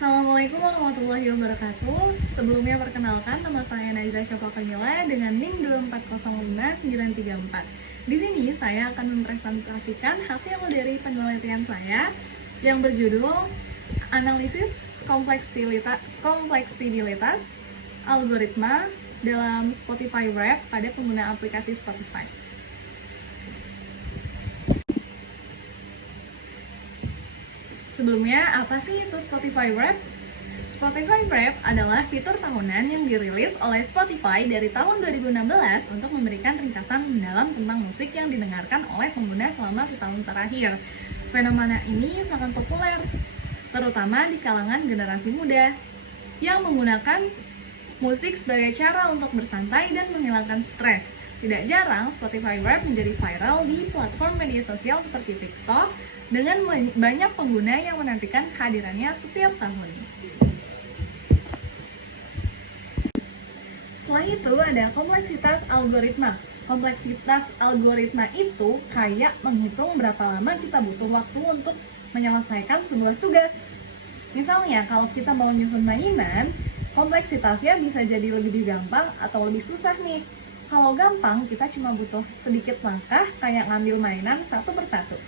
Assalamualaikum warahmatullahi wabarakatuh. Sebelumnya perkenalkan, nama saya Najla Syafa Kamila dengan NIM 2405934. Di sini saya akan mempresentasikan hasil dari penelitian saya yang berjudul Analisis Kompleksibilitas Algoritma dalam Spotify Wrap pada pengguna aplikasi Spotify. Sebelumnya, apa sih itu Spotify Wrap? Spotify Wrap adalah fitur tahunan yang dirilis oleh Spotify dari tahun 2016 untuk memberikan ringkasan mendalam tentang musik yang didengarkan oleh pengguna selama setahun terakhir. Fenomena ini sangat populer, terutama di kalangan generasi muda, yang menggunakan musik sebagai cara untuk bersantai dan menghilangkan stres. Tidak jarang, Spotify Wrap menjadi viral di platform media sosial seperti TikTok, dengan banyak pengguna yang menantikan kehadirannya setiap tahun. Setelah itu ada kompleksitas algoritma. Kompleksitas algoritma itu kayak menghitung berapa lama kita butuh waktu untuk menyelesaikan sebuah tugas. Misalnya kalau kita mau nyusun mainan, kompleksitasnya bisa jadi lebih gampang atau lebih susah nih. Kalau gampang, kita cuma butuh sedikit langkah kayak ngambil mainan satu persatu.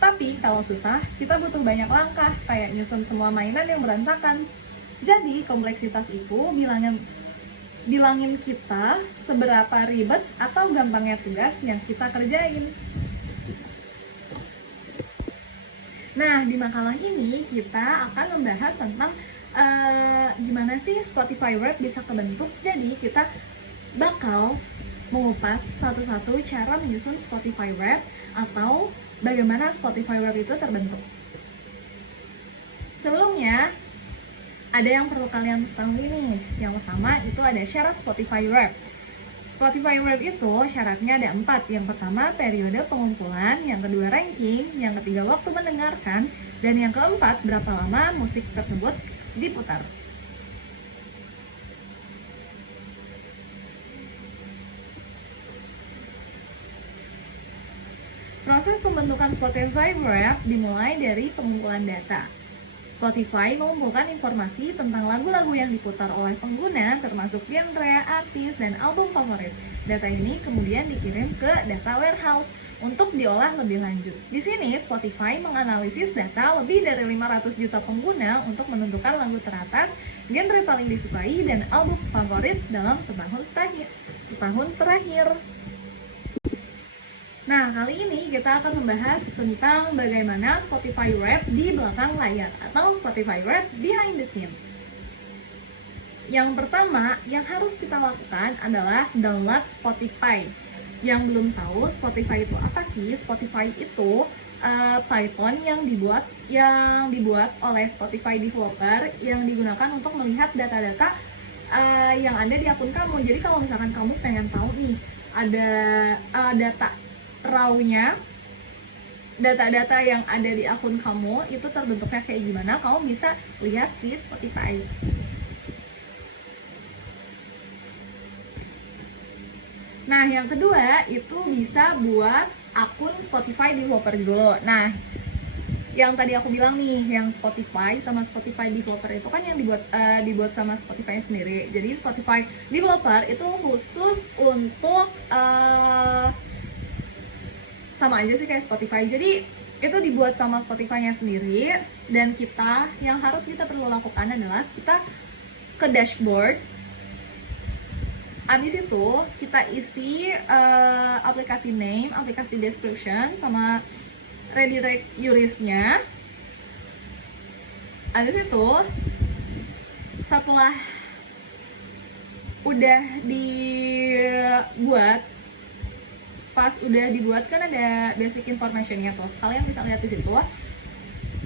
Tapi kalau susah, kita butuh banyak langkah, kayak nyusun semua mainan yang berantakan. Jadi, kompleksitas itu bilangin kita seberapa ribet atau gampangnya tugas yang kita kerjain. Nah, di makalah ini kita akan membahas tentang gimana sih Spotify Wrap bisa kebentuk. Jadi, kita bakal mengupas satu-satu cara menyusun Spotify Wrap atau bagaimana Spotify Wrap itu terbentuk. Sebelumnya, ada yang perlu kalian ketahui nih. Yang pertama itu ada syarat Spotify Wrap. Spotify Wrap itu syaratnya ada 4. Yang pertama, periode pengumpulan. Yang kedua, ranking. Yang ketiga, waktu mendengarkan. Dan yang keempat, berapa lama musik tersebut diputar. Proses pembentukan Spotify Wrap dimulai dari pengumpulan data. Spotify mengumpulkan informasi tentang lagu-lagu yang diputar oleh pengguna, termasuk genre, artis, dan album favorit. Data ini kemudian dikirim ke data warehouse untuk diolah lebih lanjut. Di sini, Spotify menganalisis data lebih dari 500 juta pengguna untuk menentukan lagu teratas, genre paling disukai, dan album favorit dalam setahun terakhir. Nah, kali ini kita akan membahas tentang bagaimana Spotify Wrap di belakang layar atau Spotify Wrap behind the scene. Yang pertama yang harus kita lakukan adalah download Spotify. Yang belum tahu Spotify itu apa sih? Spotify itu Python yang dibuat oleh Spotify developer yang digunakan untuk melihat data-data yang ada di akun kamu. Jadi kalau misalkan kamu pengen tahu nih ada data raw-nya, data-data yang ada di akun kamu itu terbentuknya kayak gimana, kamu bisa lihat di Spotify. Nah, yang kedua itu bisa buat akun Spotify developer dulu. Nah, yang tadi aku bilang nih, yang Spotify sama Spotify developer itu kan yang dibuat sama Spotify sendiri. Jadi Spotify developer itu khusus untuk sama aja sih kayak Spotify. Jadi itu dibuat sama Spotify-nya sendiri, dan yang harus kita perlu lakukan adalah kita ke dashboard. Abis itu kita isi aplikasi name, aplikasi description, sama redirect URIs-nya. Abis itu setelah udah dibuat, pas udah dibuat kan ada basic information-nya tuh. Kalian bisa lihat di situ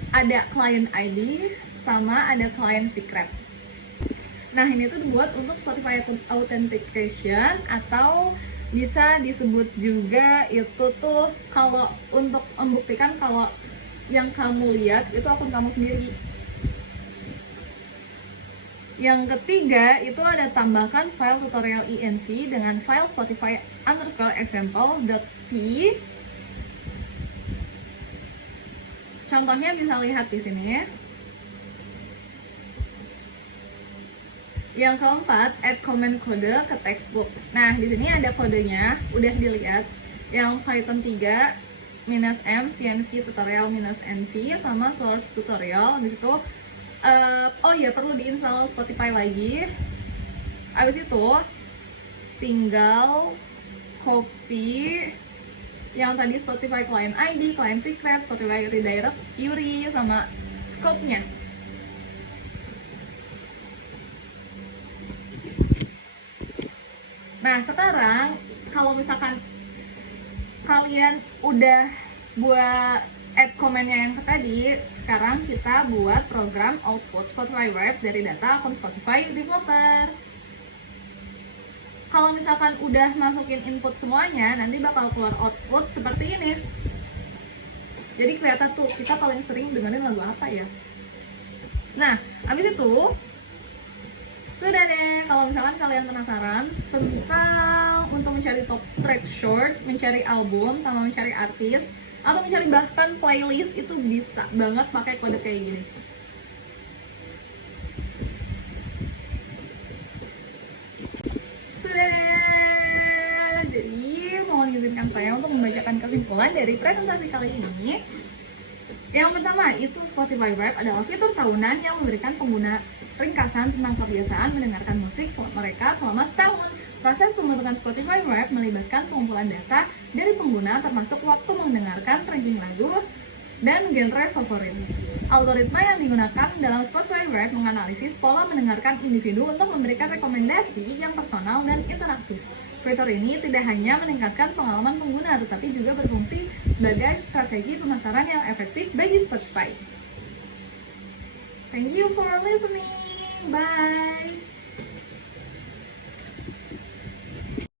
ada client ID sama ada client secret. Nah, ini tuh dibuat untuk Spotify authentication, atau bisa disebut juga itu tuh kalau untuk membuktikan kalau yang kamu lihat itu akun kamu sendiri. Yang ketiga itu ada tambahkan file tutorial env dengan file Spotify _example.p. Contohnya bisa lihat di sini ya. Yang keempat, add comment kode ke textbook. Nah, di sini ada kodenya, udah dilihat. Yang Python 3 -m VNV tutorial -nv sama source tutorial. Di situ oh ya, perlu diinstal Spotify lagi. Habis itu tinggal copy yang tadi Spotify client ID, client secret, Spotify redirect, URI, sama scope-nya. Nah, sekarang kalau misalkan kalian udah buat add komennya yang tadi, sekarang kita buat program output Spotify Wrap dari data akun Spotify Developer. Kalau misalkan udah masukin input semuanya, nanti bakal keluar output seperti ini. Jadi kelihatan tuh kita paling sering dengerin lagu apa ya. Nah, habis itu sudah deh. Kalau misalkan kalian penasaran tentang untuk mencari top track short, mencari album, sama mencari artis, atau mencari bahkan playlist, itu bisa banget pakai kode kayak gini. Jadi mohon izinkan saya untuk membacakan kesimpulan dari presentasi kali ini. Yang pertama, itu Spotify Wrap adalah fitur tahunan yang memberikan pengguna ringkasan tentang kebiasaan mendengarkan musik mereka selama setahun. Proses pembentukan Spotify Wrap melibatkan pengumpulan data dari pengguna termasuk waktu mendengarkan, ranking lagu, dan genre favorit. Algoritma yang digunakan dalam Spotify Wrap menganalisis pola mendengarkan individu untuk memberikan rekomendasi yang personal dan interaktif. Fitur ini tidak hanya meningkatkan pengalaman pengguna, tetapi juga berfungsi sebagai strategi pemasaran yang efektif bagi Spotify. Thank you for listening. Bye.